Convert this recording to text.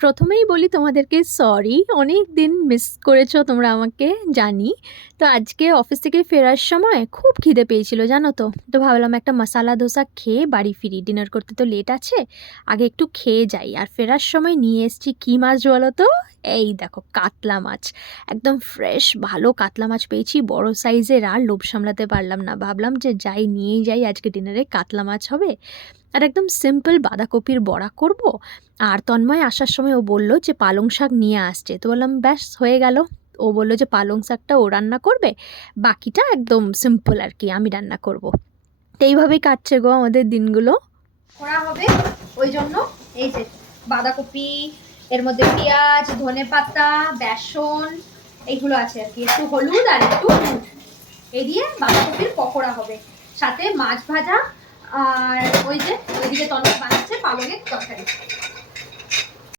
প্রথমেই বলি তোমাদেরকে সরি। অনেকদিন মিস করেছো তোমরা আমাকে, জানি। তো আজকে অফিস থেকে ফেরার সময় খুব খিদে পেয়েছিল জানো তো। তো ভাবলাম একটা মশালা ধোসা খেয়ে বাড়ি ফিরি, ডিনার করতে তো লেট আছে, আগে একটু খেয়ে যাই। আর ফেরার সময় নিয়ে এসেছি কী মাছ বলো তো? এই দেখো কাতলা মাছ, একদম ফ্রেশ ভালো কাতলা মাছ পেয়েছি, বড় সাইজের। আর লোভ সামলাতে পারলাম না, ভাবলাম যে যাই নিয়েই যাই, আজকে ডিনারে কাতলা মাছ হবে। আর একদম সিম্পল বাঁধাকপির বড়া করব। আর তন্ময় আসার সময় ও বলল যে পালং শাক নিয়ে আসছে, তো বললাম ব্যাস হয়ে গেল। ও বলল যে পালং শাকটা ও রান্না করবে, বাকিটা একদম সিম্পল আর কি আমি রান্না করব। তো এইভাবেই কাটছে গো আমাদের দিনগুলো। করা হবে ওই জন্য এই যে বাঁধাকপি, এর মধ্যে পেঁয়াজ, ধনেপাতা, বেসন এইগুলো আছে আর কি, একটু হলুদ আর একটু নুন, এই দিয়ে বাঁধাকপির পকোড়া হবে, সাথে মাছ ভাজা। আর ওই যে ওইদিকে তন্ময় বানাচ্ছে পালঙের তরকারি।